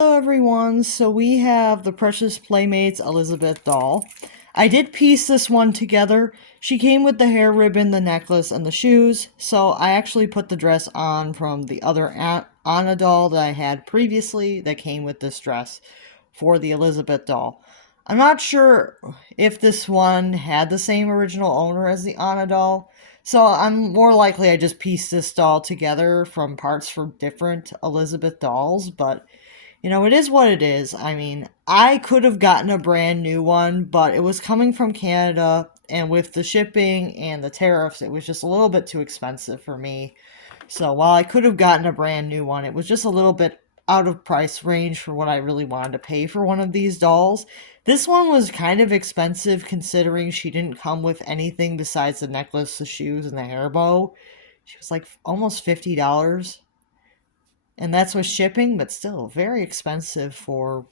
Hello everyone, so we have the Precious Playmates Elizabeth doll. I did piece this one together. She came with the hair ribbon, the necklace, and the shoes, so I actually put the dress on from the other Anna doll that I had previously that came with this dress for the Elizabeth doll. I'm not sure if this one had the same original owner as the Anna doll, so I'm more likely I just pieced this doll together from parts from different Elizabeth dolls, but it is what it is. I mean, I could have gotten a brand new one, but it was coming from Canada, and with the shipping and the tariffs, it was just a little bit too expensive for me. So while I could have gotten a brand new one, it was just a little bit out of price range for what I really wanted to pay for one of these dolls. This one was kind of expensive considering she didn't come with anything besides the necklace, the shoes, and the hair bow. She was like almost $50. And that's with shipping, but still very expensive for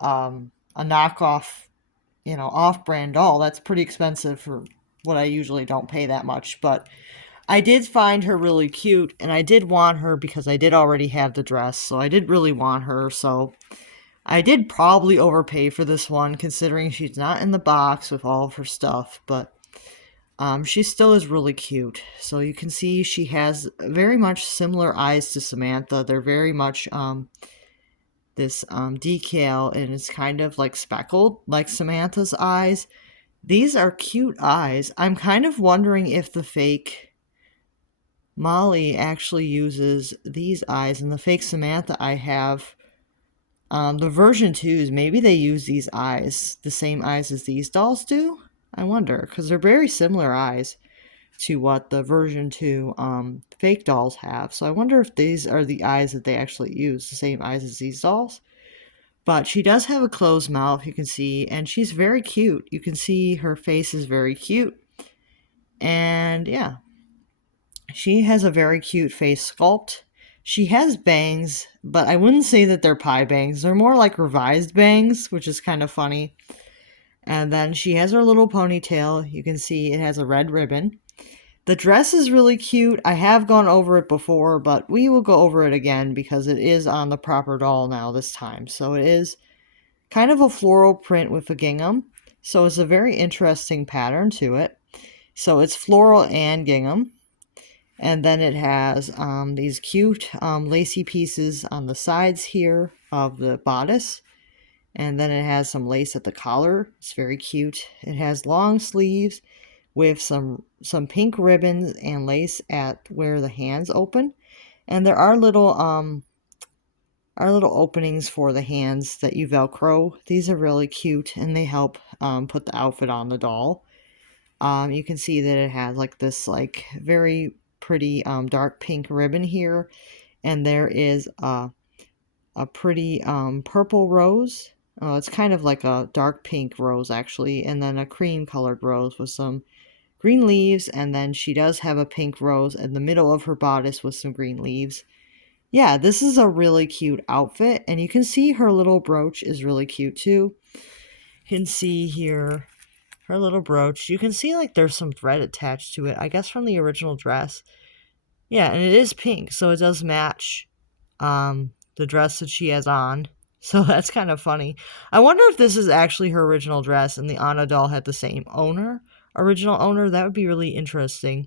a knockoff, off-brand doll. That's pretty expensive for what I usually don't pay that much. But I did find her really cute, and I did want her because I did already have the dress, so I did really want her. So I did probably overpay for this one, considering she's not in the box with all of her stuff, but she still is really cute. So you can see she has very much similar eyes to Samantha. They're very much this decal, and it's kind of like speckled like Samantha's eyes. These are cute eyes. I'm kind of wondering if the fake Molly actually uses these eyes, and the fake Samantha I have, the version 2s, maybe they use these eyes, the same eyes as these dolls do? I wonder, because they're very similar eyes to what the version 2 fake dolls have. So I wonder if these are the eyes that they actually use, the same eyes as these dolls. But she does have a closed mouth, you can see, and she's very cute. You can see her face is very cute. And yeah, she has a very cute face sculpt. She has bangs, but I wouldn't say that they're pie bangs. They're more like revised bangs, which is kind of funny. And then she has her little ponytail. You can see it has a red ribbon. The dress is really cute. I have gone over it before, but we will go over it again because it is on the proper doll now this time. So it is kind of a floral print with a gingham. So it's a very interesting pattern to it. So it's floral and gingham. And then it has these cute lacy pieces on the sides here of the bodice. And then it has some lace at the collar. It's very cute. It has long sleeves with some pink ribbons and lace at where the hands open. And there are little openings for the hands that you velcro. These are really cute, and they help put the outfit on the doll. You can see that it has like this like very pretty dark pink ribbon here, and there is a pretty purple rose. It's kind of like a dark pink rose actually, and then a cream colored rose with some green leaves, and then she does have a pink rose in the middle of her bodice with some green leaves. Yeah, this is a really cute outfit, and you can see her little brooch is really cute too. You can see here her little brooch. You can see like there's some thread attached to it, I guess from the original dress. Yeah, and it is pink, so it does match the dress that she has on. So that's kind of funny. I wonder if this is actually her original dress and the Anna doll had the same original owner. That would be really interesting.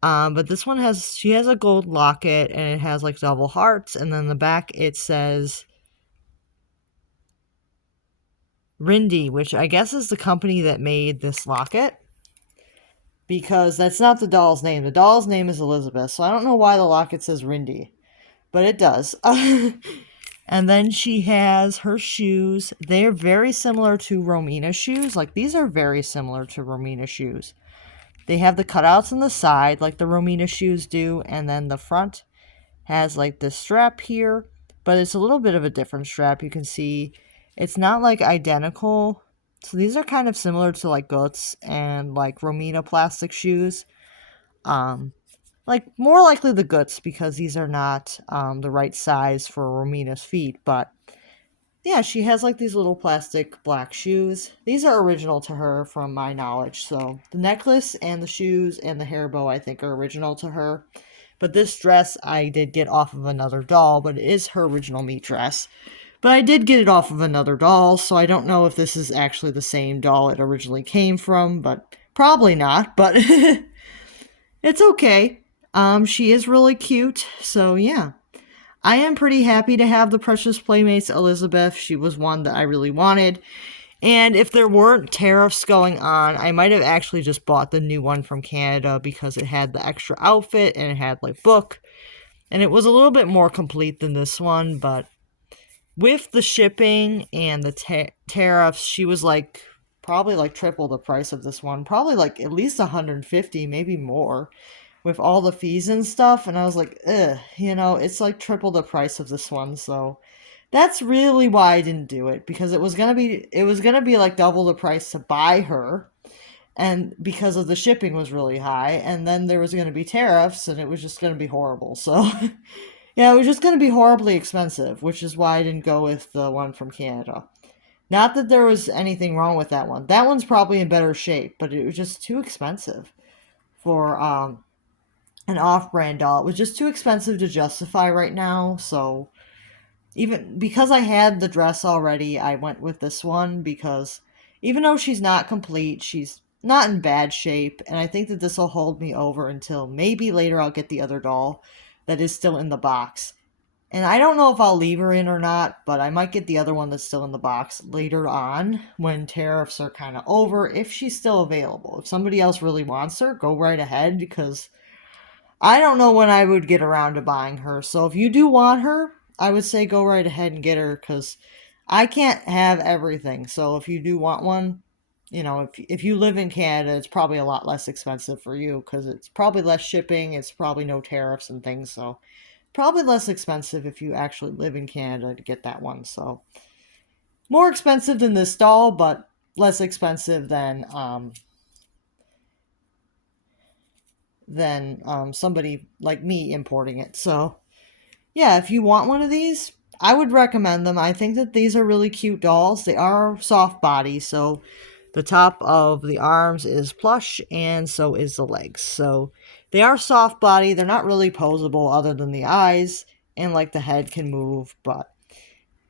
But this one she has a gold locket, and it has like double hearts, and then the back it says Rindy, which I guess is the company that made this locket, because that's not the doll's name. The doll's name is Elizabeth, so I don't know why the locket says Rindy, but it does. And then she has her shoes. They're very similar to Romina's shoes. Like, these are very similar to Romina's shoes. They have the cutouts on the side like the Romina shoes do, and then the front has like this strap here, but it's a little bit of a different strap. You can see it's not like identical. So these are kind of similar to like Guts and like Romina plastic shoes. Like more likely the Guts, because these are not the right size for Romina's feet, but yeah, she has like these little plastic black shoes. These are original to her from my knowledge. So the necklace and the shoes and the hair bow I think are original to her. But this dress I did get off of another doll, but it is her original meat dress. But I did get it off of another doll, so I don't know if this is actually the same doll it originally came from, but probably not, but it's okay. She is really cute, so yeah. I am pretty happy to have the Precious Playmates Elizabeth. She was one that I really wanted. And if there weren't tariffs going on, I might have actually just bought the new one from Canada because it had the extra outfit and it had like book. And it was a little bit more complete than this one, but with the shipping and the tariffs, she was like probably like triple the price of this one. Probably like at least 150, maybe more with all the fees and stuff. And I was like, ugh, it's like triple the price of this one. So that's really why I didn't do it, because it was gonna be like double the price to buy her, and because of the shipping was really high, and then there was gonna be tariffs, and it was just gonna be horrible. So yeah, it was just gonna be horribly expensive, which is why I didn't go with the one from Canada. Not that there was anything wrong with that one. That one's probably in better shape, but it was just too expensive for an off-brand doll. It was just too expensive to justify right now, so even because I had the dress already, I went with this one because even though she's not complete, she's not in bad shape, and I think that this will hold me over until maybe later I'll get the other doll that is still in the box. And I don't know if I'll leave her in or not, but I might get the other one that's still in the box later on when tariffs are kind of over, if she's still available. If somebody else really wants her, go right ahead, because I don't know when I would get around to buying her. So if you do want her, I would say go right ahead and get her, because I can't have everything. So if you do want one, if you live in Canada, it's probably a lot less expensive for you because it's probably less shipping. It's probably no tariffs and things. So probably less expensive if you actually live in Canada to get that one. So more expensive than this doll, but less expensive than somebody like me importing it. So yeah, if you want one of these, I would recommend them. I think that these are really cute dolls. They are soft body, so the top of the arms is plush, and so is the legs. So they are soft body. They're not really posable other than the eyes, and like the head can move, but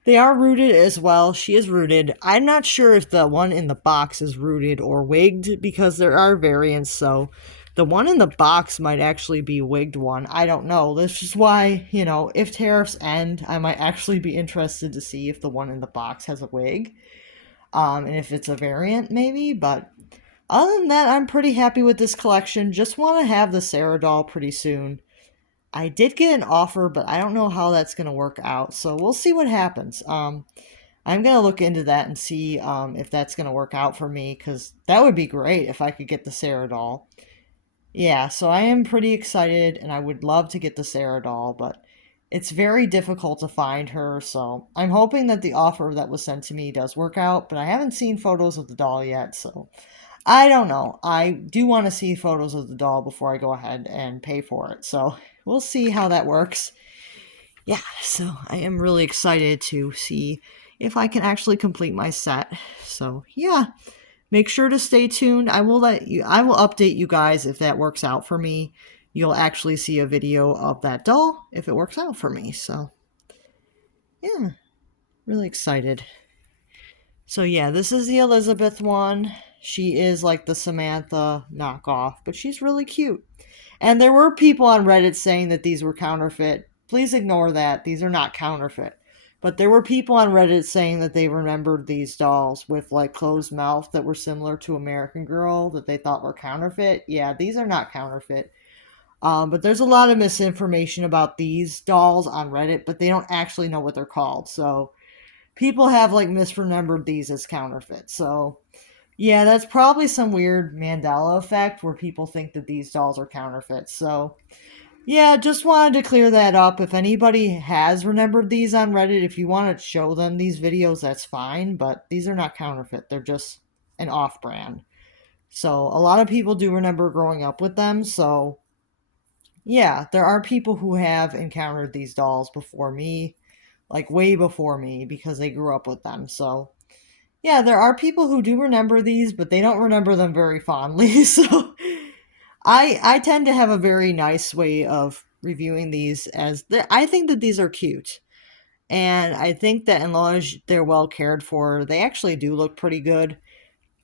they are rooted as well. She is rooted. I'm not sure if the one in the box is rooted or wigged because there are variants. So the one in the box might actually be wigged one. I don't know. That's just why, if tariffs end, I might actually be interested to see if the one in the box has a wig. And if it's a variant, maybe. But other than that, I'm pretty happy with this collection. Just want to have the Sarah doll pretty soon. I did get an offer, but I don't know how that's going to work out. So we'll see what happens. I'm going to look into that and see if that's going to work out for me, because that would be great if I could get the Sarah doll. Yeah, so I am pretty excited, and I would love to get the Sarah doll, but it's very difficult to find her. So I'm hoping that the offer that was sent to me does work out, but I haven't seen photos of the doll yet, so I don't know. I do want to see photos of the doll before I go ahead and pay for it. So we'll see how that works. Yeah, so I am really excited to see if I can actually complete my set. So yeah, make sure to stay tuned. I will update you guys if that works out for me. You'll actually see a video of that doll if it works out for me. So yeah, really excited. So yeah, this is the Elizabeth one. She is like the Samantha knockoff, but she's really cute. And there were people on Reddit saying that these were counterfeit. Please ignore that. These are not counterfeit. But there were people on Reddit saying that they remembered these dolls with like closed mouth that were similar to American Girl that they thought were counterfeit. Yeah, these are not counterfeit. But there's a lot of misinformation about these dolls on Reddit, but they don't actually know what they're called. So people have like misremembered these as counterfeit. So yeah, that's probably some weird Mandela effect where people think that these dolls are counterfeit. So yeah, just wanted to clear that up. If anybody has remembered these on Reddit, if you want to show them these videos, that's fine. But these are not counterfeit. They're just an off-brand. So a lot of people do remember growing up with them. So yeah, there are people who have encountered these dolls before me, like way before me, because they grew up with them. So yeah, there are people who do remember these, but they don't remember them very fondly. So I tend to have a very nice way of reviewing these as I think that these are cute. And I think that in long as they're well cared for, they actually do look pretty good.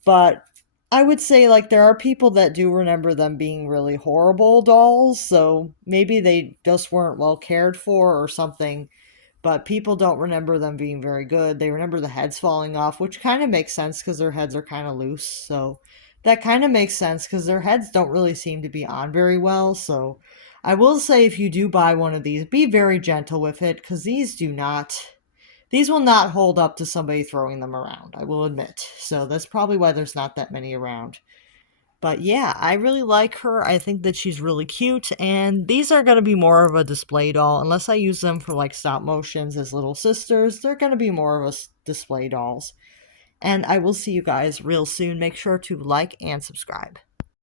But I would say, like, there are people that do remember them being really horrible dolls, so maybe they just weren't well cared for or something. But people don't remember them being very good. They remember the heads falling off, which kind of makes sense because their heads are kind of loose. So that kind of makes sense because their heads don't really seem to be on very well. So I will say, if you do buy one of these, be very gentle with it because these will not hold up to somebody throwing them around, I will admit. So that's probably why there's not that many around. But yeah, I really like her. I think that she's really cute. And these are going to be more of a display doll. Unless I use them for like stop motions as little sisters, they're going to be more of a display dolls. And I will see you guys real soon. Make sure to like and subscribe.